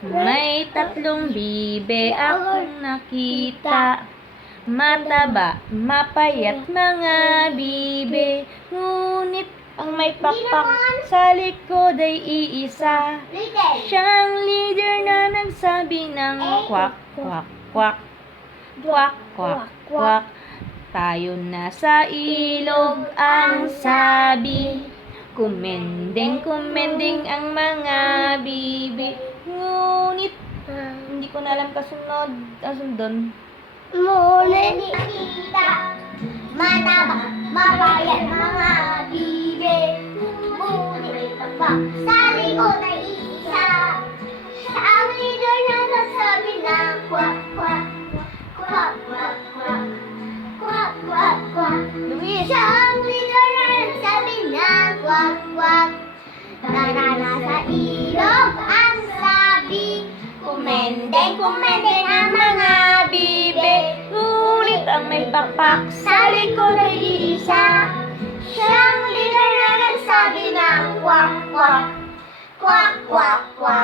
May tatlong bibe akong nakita. Mataba, mapayat mga bibe. Ngunit ang may pakpak sa likod ay iisa. Siyang leader na nagsabi ng kwak, kwak, kwak. Kwak, kwak, kwak. Tayo na sa ilog ang sabi. Kumendeng, kumendeng ang mga bibi. Ngunit, hindi ko na alam kasunod. Asun doon? Ngunit kita, mataba, mapayat mga bibe. Ngunit pa, sa likod ay isa. Siya ang leader na nagsabi ng kwak, kwak, kwak, kwak, kwak, kwak, kwak, kwak. Luis! Siya ang leader na nagsabi ng kwak, kwak. Tara na sa ilog ang sabi. Kumendeng, kumendeng ang mga bibe. Ngunit ang may pakpak Sa likod ay iisa. Siyang leader na nagsabi ng kwak, kwak, kwak, kwak, kwak.